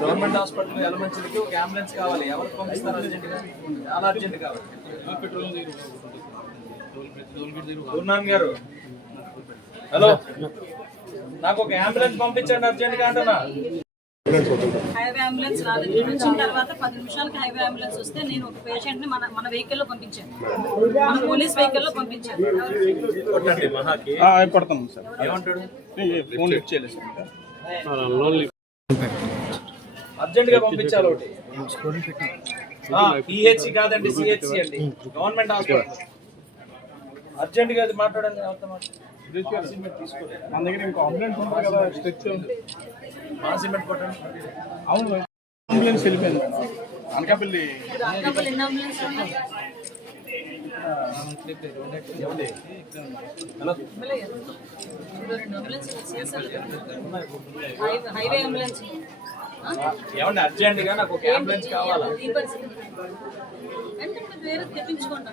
Government hospital ఎలమంచికి ఒక ambulance కావాలి. ఎవరికి పంపిస్తారు? అర్జెంటుగా, చాలా అర్జెంట్ కావాలి. గురునాథ్ గారు, హలో, నాకు ఒక అంబులెన్స్ పంపించండి అర్జెంటుగా అంటున్నా. హైవే అంబులెన్స్ రాలేదు. వచ్చిన తర్వాత 10 నిమిషాలకి హైవే అంబులెన్స్ వస్తే నేను ఒక పేషెంట్ ని మన వెహికల్లో పంపించాను, మన పోలీస్ వెహికల్లో పంపించాను. అర్జెంట్ గా పంపించాలి. ఒకటి పిహెచ్సి కాదండి, సిహెచ్సి అండి, గవర్నమెంట్ హాస్పిటల్. అర్జెంట్ గా మాట్లాడండి. మన దగ్గర ఇంకో అంబులెన్స్ ఉంటుంది కదా, స్ట్రెచ్ సిమెంట్ కొట్టండి. అవును, అంబులెన్స్ వెళ్ళిపోయింది అనకాపల్లి. హైవే అంబులెన్స్ ఏమండి అర్జెంట్ గా నాకు ఒక అంబులెన్స్ కావాలా? వేరే తెప్పించుకోండి.